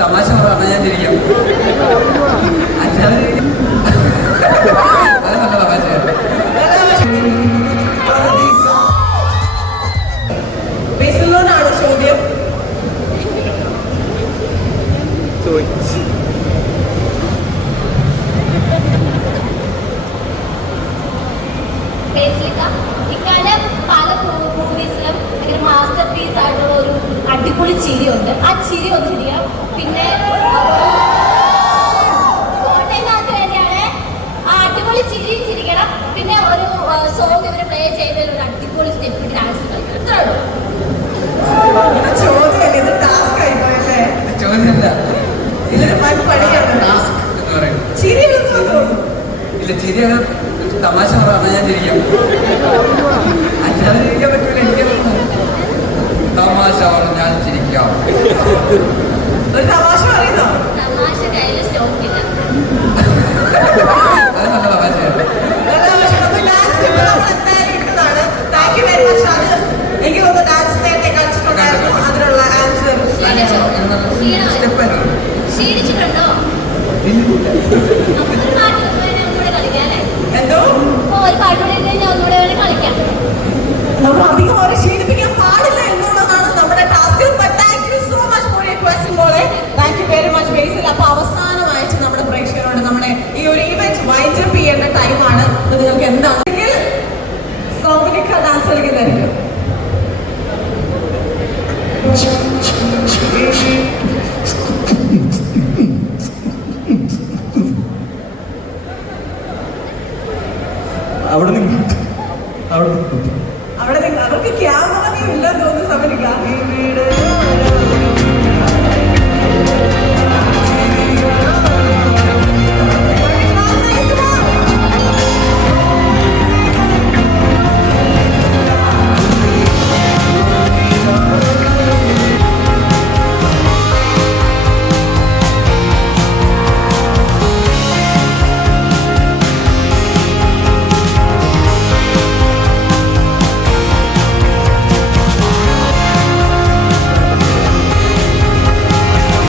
തമാശ പറഞ്ഞാൽ ഞാൻ ചിരിക്കും. അല്ലാതെ അത് നല്ല തമാശയാണ്. ബേസിലോനാണ് ചോദ്യം. ഇക്കാലം പല മൂവീസിലും ഒരു മാസ്റ്റർ പീസ് ആയിട്ടുള്ള ഒരു അടിപൊളി ചിരിയുണ്ട്. ആ ചിരി ഒന്ന് ചിരിക്കാം. പിന്നെ കോട്ടയത്ത് തന്നെയാണ് ആ അടിപൊളി ചിരി ചിരിക്കണം. പിന്നെ ഒരു സോങ് ഇവര് പ്ലേ ചെയ്തതിൽ ഒരു അടിപൊളി സ്റ്റെപ്പ് ഡാൻസ് കളിക്കണം. ഇത്രേ ഉള്ളൂ. ചോദ്യമല്ലേ, ഇത് ടാസ്ക് ആയിപ്പോയല്ലേ? ചോദ്യമല്ല, ഇതൊരു വൻ പണിയാണ്. ടാസ്ക് എന്ന് പറയും. ചിരി എളുപ്പമാണോ? ഇല്ല, ചിരിയാണ്. തമാശ പറഞ്ഞാൽ ഞാൻ ചിരിക്കും. അല്ലാതെ ചിരിക്കാൻ പറ്റൂല. എനിക്ക് തമാശ പറഞ്ഞാൽ ചിരിക്കാം. ഒരു തമാശ പറയുന്നോ? തമാശ കയ്യിൽ സ്റ്റോക്കില്ല. അത് നല്ല തമാശയാണ്. എനിക്ക് തോന്നുന്നു ഡാൻസ് നേരത്തെ കളിച്ചിട്ടുണ്ടായിരുന്നു. അതിനുള്ള ആൻസർ ക്ഷീണിച്ചിട്ടുണ്ടോ? ഇല്ല.